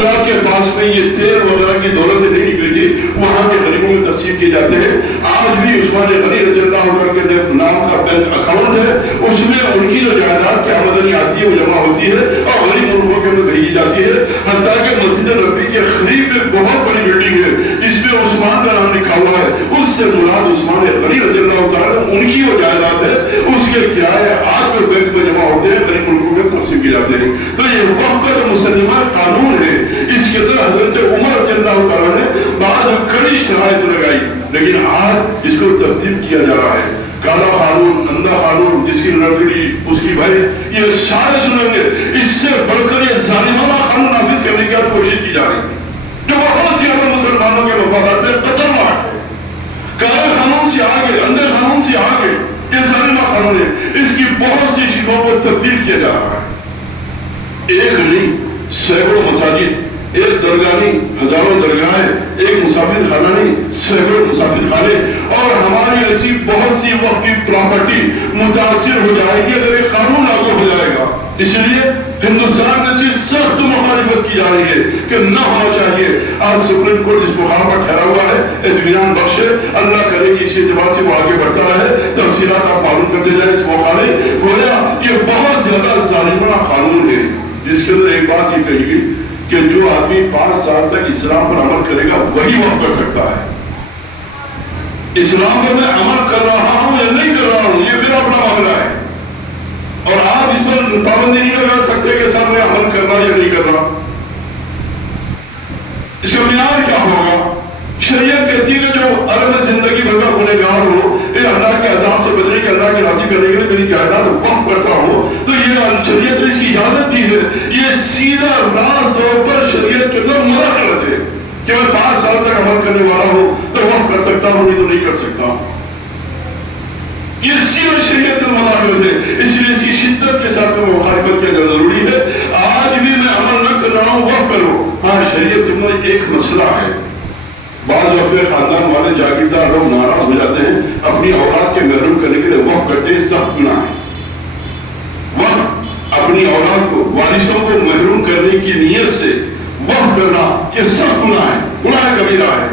Baghdad کے پاس میں یہ تیل وغیرہ کی دولتیں نہیں نکلی تھی، وہاں کے غریبوں میں تقسیم کیے جاتے ہیں۔ آج بھی عثمان غنی رضی اللہ عنہ کے نام کا بینک اکاؤنٹ ہے، اس میں ان کی جو جائیداد کی آمدنی آتی ہے وہ جمع ہوتی ہے اور غریب ملکوں کے اندر بھیجی جاتی ہے۔ حتیٰ کہ مسجد نبوی کے قریب میں بہت بڑی بلڈنگ ہے جس میں عثمان کا نام لکھا ہوا ہے، اس سے مراد عثمان غنی رضی اللہ تعالیٰ ان کی جو جائیداد ہے اس کے کرایے آج کے بینک میں جمع ہوتے ہیں، غریب ملکوں میں تقسیم کیے جاتے ہیں۔ تو یہ وقت کا جو مسلمہ قانون ہے، اس کے اندر حضرت عمر رضی اللہ تعالیٰ نے بعض کڑی شرائط لگائی، لیکن آج اس کو تبدیل کیا جا رہا ہے۔ کالا قانون، اندھا قانون، جس کی لڑکڑی اس کی بھائی، یہ سارے سنیں گے۔ اس سے بڑھ کر یہ ظالمانہ قانون نافذ کرنے کی کوشش کی جا رہی ہے جو بہت زیادہ مسلمانوں کے مفادات میں خطرناک ہے۔ کالے قانون سے آگے، اندھے قانون سے آگے یہ ظالمانہ قانون ہے، اس کی بہت سی شکلوں کو تبدیل کیا جا رہا ہے۔ ایک نہیں، سینکڑوں مساجد، ایک درگاہ نہیں، ہزاروں درگاہیں، ایک مسافر خانہ نہیں، سینکڑوں مسافر خانے، اور ہماری ایسی بہت سی وقت کی پراپرٹی متاثر ہو جائے گی اگر یہ قانون لاگو ہو جائے گا۔ اس لیے ہندوستان میں سے سخت مخالفت کی جا رہی ہے کہ نہ ہونا چاہیے۔ آج سپریم کورٹ اس مقام پر ٹھہرا ہوا ہے، اطمینان بخش ہے، اللہ کرے کہ اس اعتبار سے وہ آگے بڑھتا رہے۔ تفصیلات آپ معلوم کرتے جائیں، اس موقع میں گویا یہ بہت زیادہ ظالمانہ قانون ہے جس کے اندر ایک بات یہ کہی گئی کہ جو آدمی 5 سال تک اسلام پر عمل کرے گا وہی وقف کر سکتا ہے۔ اسلام پر میں عمل کر رہا ہوں یا نہیں کر رہا ہوں یہ میرا اپنا معاملہ ہے، اور آپ اس پر پابندی نہیں لگا سکتے کہ سر میں عمل کرنا یا نہیں کرنا۔ اس کا معیار کیا ہوگا؟ شریعت کہتی ہے کہ جو عالم زندگی بھر کا گنہگار ہو، یہ اللہ کے عذاب سے بچنے کے، اللہ کے راضی کرنے کے لیے میری جائیداد وقف کرتا ہو، تو یہ شریعت نے اس کی اجازت دی ہے۔ یہ سیدھا راست طور پر شریعت کے اندر مداخلت ہے کہ میں 5 سال تک عمل کرنے والا ہوں تو وقف کر سکتا ہوں، نہیں تو نہیں کر سکتا ہوں۔ یہ سیدھا شریعت میں مداخلت ہے، اس لیے اس کی شدت کے ساتھ مخالفت کیا ضروری ہے۔ آج بھی میں عمل نہ کر رہا ہوں، وقف کرو۔ ہاں، شریعت میں ایک مسئلہ ہے، بعض اپنے خاندان والے جاگیردار لوگ ناراض ہو جاتے ہیں، اپنی اولاد کے محروم کرنے کے لیے وقف کرتے ہیں، سخت گناہ ہے۔ وقف اپنی اولاد کو، وارثوں کو محروم کرنے کی نیت سے وقف کرنا یہ سخت گناہ ہے، گناہ کبیرہ ہے۔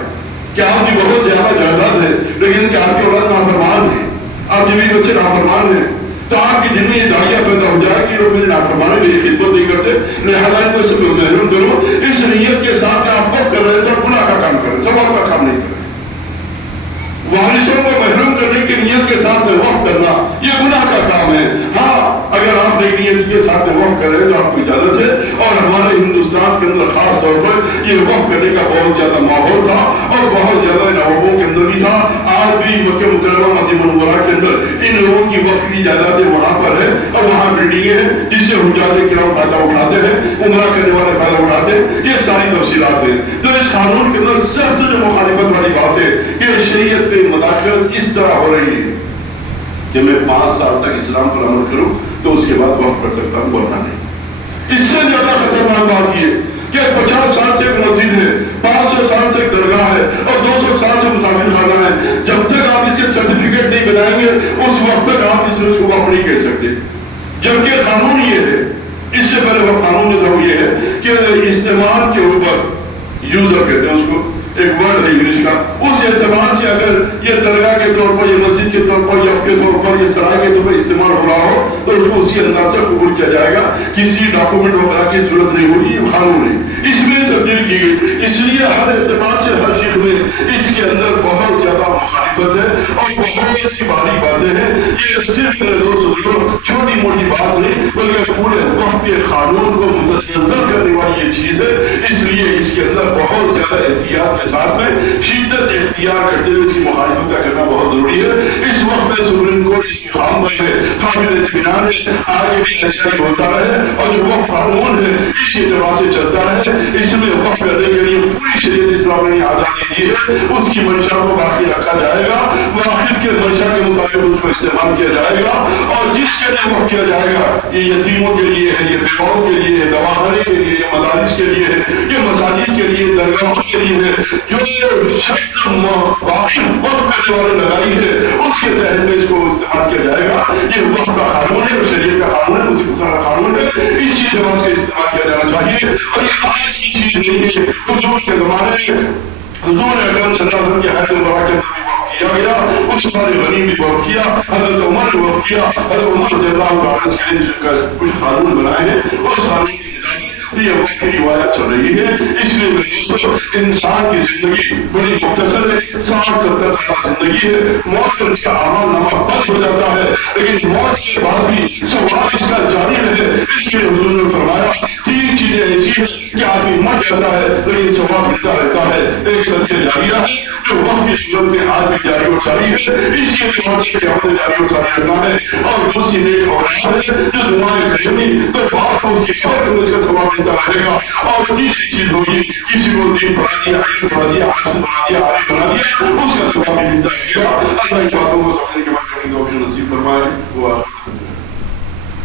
کہ آپ کی بہت زیادہ جائیداد ہے لیکن کہ آپ کی اولاد نافرمان ہے، آپ جب بچے نافرمان ہیں تو آپ کے دل میں یہ داعیہ پیدا ہو جائے کہ لوگ میرے نافرمان ہیں، میری خدمت نہیں کرتے، لہذا ان کو سب محروم کرو۔ اس نیت کے ساتھ آپ وقف کر رہے ہیں تو گناہ کا کام کریں، ثواب کا کام نہیں کریں۔ وارثوں کو محروم کرنے کی نیت کے ساتھ وقف کرنا یہ گناہ کا کام ہے۔ ہاں، اگر آپ نئی نیت کے ساتھ وقف کر رہے ہیں تو آپ کو اجازت ہے، اور ہمارے ہندوستان کے اندر خاص طور پر یہ وقف کرنے کا بہت زیادہ ماحول تھا اور بہت زیادہ نوابوں کے اندر بھی تھا۔ آج بھی مکہ مکرمہ مدینہ منورہ کے اندر ان لوگوں کی وقف کی جائیدادیں وہاں پر ہے اور وہاں بلڈنگیں ہیں جس سے حجاج کرام فائدہ اٹھاتے ہیں، عمرہ کرنے والے فائدہ اٹھاتے ہیں۔ یہ ساری تفصیلات ہیں۔ تو اس قانون کے اندر سخت جو مخالفت والی بات ہے کہ شریعت میں مداخلت اس طرح ہو رہی ہے کہ میں 5 سال تک اسلام پر عمل کروں تو اس کے بعد وقف کر سکتا ہوں، ورنہ نہیں۔ اس سے زیادہ خطرناک بات یہ کہ 50 سال سے ایک مسجد ہے، 500 سال سے ایک درگاہ ہے اور 200 سال سے مسافر خانہ ہے، جب تک آپ اسے سرٹیفکیٹ نہیں بنائیں گے اس وقت تک آپ اس کو وقف نہیں کہہ سکتے۔ جبکہ قانون یہ ہے، اس سے پہلے وہ قانون جو تھا وہ یہ ہے کہ استعمال کے اوپر، یوزر کہتے ہیں اس کو، ایک ورڈ ہے انگلش کا، اس اعتبار سے اگر یہ درگاہ کے طور پر، یہ مسجد کے طور پر، یف کے طور پر، یہ سرائے کے طور پر استعمال ہو رہا ہو تو اس کو اسی انداز سے قبول کیا جائے گا، کسی ڈاکومنٹ وغیرہ کی ضرورت نہیں ہوگی۔ یہ قانون ہے، اس میں تبدیل کی گئی، اس لیے ہر اعتبار سے ہر شیخ میں اس کے اندر بہت زیادہ مخالفت ہے اور بہت سی باری باتیں ہیں۔ یہ صرف چھوٹی موٹی بات نہیں بلکہ پورے وقت کے قانون کو متنازع کرنے والی یہ چیز ہے۔ اس لیے اس کے اندر بہت زیادہ احتیاط کے ساتھ میں شدت اختیار کرتے ہوئے اس کی مخالفت کرنا بہت ضروری ہے۔ اس وقت میں سپریم کورٹ اس کی خام بش ہے، قابل اطمینان ہے، آگے بھی ایسا ہی ہوتا رہے اور جو وقف قانون ہے اس اعتبار سے چلتا رہے۔ اس میں وقف کرنے کے لیے پوری شریعت اسلام نے آزادی دی ہے، اس کی منشا کو باقی رکھا جائے گا، واقف کے منشا کے مطابق اس کو استعمال کیا جائے گا، اور جس کے لیے وقف کیا جائے گا یہ یتیموں کے لیے ہے، یہ بیواؤں کے لیے ہے، دواخانے کے لیے، یہ مدارس کے لیے ہے، یہ مساجد کے لیے، درگاہوں کے لیے ہے۔ جو شرط واقف کرنے والے لگائی ہے اس کے تحت میں اس کو استعمال کیا جائے گا۔ یہ وقف کا قانون ہے، شریعت کا قانون ہے، مسلم کا قانون ہے، اسی اعتبار سے استعمال کیا جانا چاہیے۔ اور یہ آج کی چیز دیکھیے حضور کے زمانے میں حضور اکرم صلی اللہ علیہ وسلم کے حیات مبارک کے اندر بھی وقف کیا گیا، عثمان غنی بھی وقف کیا، حضرت عمر نے وقف کیا، حضرت عمر رضی اللہ تعالیٰ کے لیے کچھ قانون بنائے ہیں، اس قانون کی یہ وقت کی روایت چل رہی ہے۔ اس لیے میرے دوستو انسان کی زندگی بڑی مختصر ہے، 60-70 سال زندگی ہے، موت پر اس کا اعمال نامہ بند ہو جاتا ہے، لیکن موت کے بعد بھی سوال اس کا جاری رہے۔ اس لیے حضور نے فرمایا 3 چیزیں ایسی ہیں کہ آدمی مر جاتا ہے لیکن ثواب ملتا رہتا ہے۔ ایک صدقہ جاریہ ہے جو وقت کی صورت میں آج بھی جاری و ساری ہے، اس لیے قیامت سے قیامت جاری و ساری رکھنا ہے۔ اور دوسری نیک اولاد ہے جو دعائیں کرے گی تو باپ کو اس کی خبر کرنے اس کا ثواب ملتا رہے گا۔ اور تیسری چیز ہوگی کسی کو دین بنا دیا، علم بنا دیا، حافظ بنا دیا، عالم بنا دیا، اس کا ثواب بھی ملتا رہے گا۔ اللہ کی باتوں کو سمجھنے کے بعد توفیق نصیب فرمائے۔